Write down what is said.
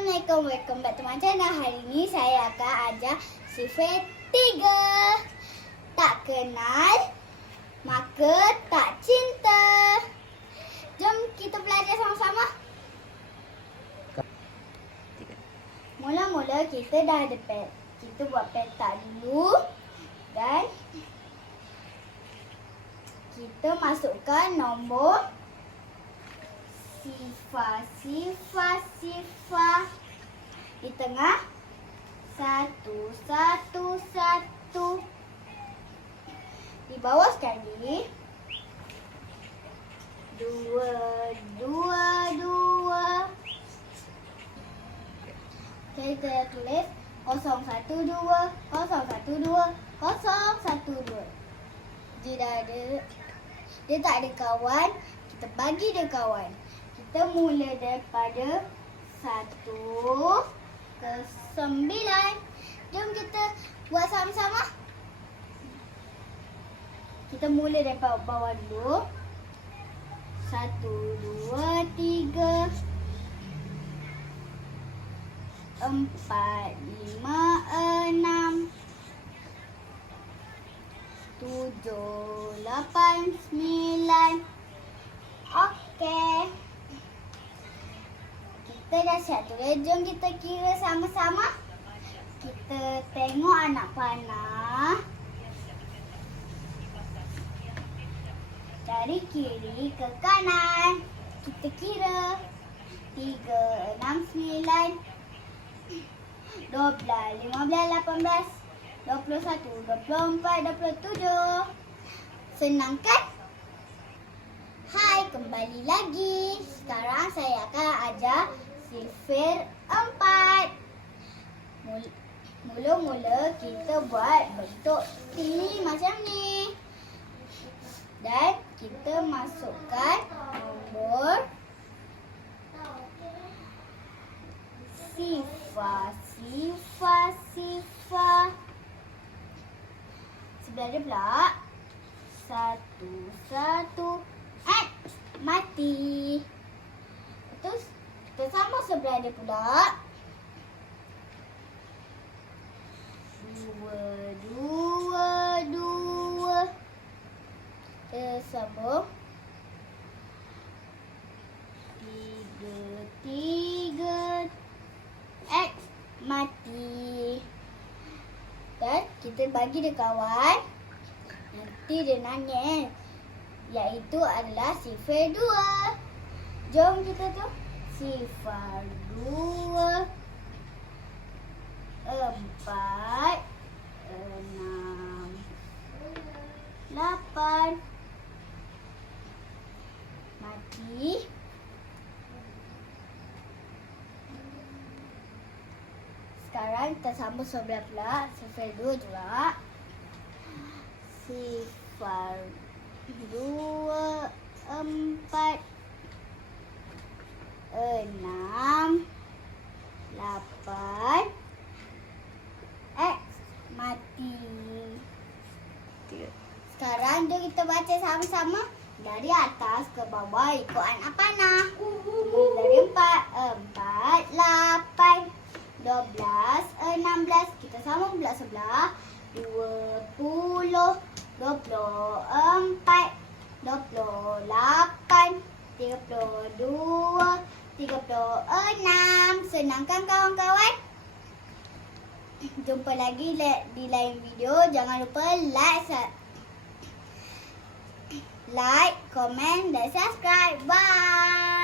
Assalamualaikum, welcome back to my channel. Hari ini saya akan ajar sifat tiga. Tak kenal, maka tak cinta. Jom kita belajar sama-sama. Mula-mula kita dah ada pet. Kita buat petak dulu. Dan kita masukkan nombor sifar, sifar, sifar di tengah. Satu, satu, satu. Di bawah sekali. Dua, dua, dua. Kita tulis kosong satu dua, kosong satu dua, kosong satu dua. Dia dah ada, dia tak ada kawan, kita bagi dia kawan. Kita mula daripada satu ke sembilan. Jom kita buat sama-sama. Kita mula daripada bawah dulu. Satu, dua, tiga. Empat, lima, enam. Tujuh, lapan, sembilan. Kita dah siap tulis. Jom kita kira sama-sama. Kita tengok anak panah. Dari kiri ke kanan. Kita kira. Tiga, enam, sembilan. Dua belas, lima belas, lapan belas. Dua puluh satu, dua puluh empat, dua puluh tujuh. Senang kan? Hai, kembali lagi. Sekarang saya akan ajar sifir empat. Mul- Mula-mula kita buat bentuk T macam ni. Dan kita masukkan nombor sifar, sifar, sifar. Sebelah pula. Satu, satu. Eh, mati. Terus kita sambung sebelah dia pula. Dua, dua, dua. Kita sambung. Tiga, tiga. X mati. Dan kita bagi dia kawan. Nanti dia nangis. Iaitu adalah sifar dua. Jom kita tu. Sifar dua. Empat. Enam. Lapan. Mati. Sekarang kita sambung sebelah pula. Sifar dua juga. Sifar dua, empat, enam, lapan, X mati. Sekarang jom kita baca sama-sama dari atas ke bawah ikut anak panah. Dari empat, empat, lapan, dua belas, enam belas. Kita sambung pula sebelah. Dua puluh, dua puluh empat, dua puluh lapan, tiga puluh dua, tiga puluh enam. Senang kan kawan-kawan? Jumpa lagi di lain video. Jangan lupa like, like, komen dan subscribe. Bye.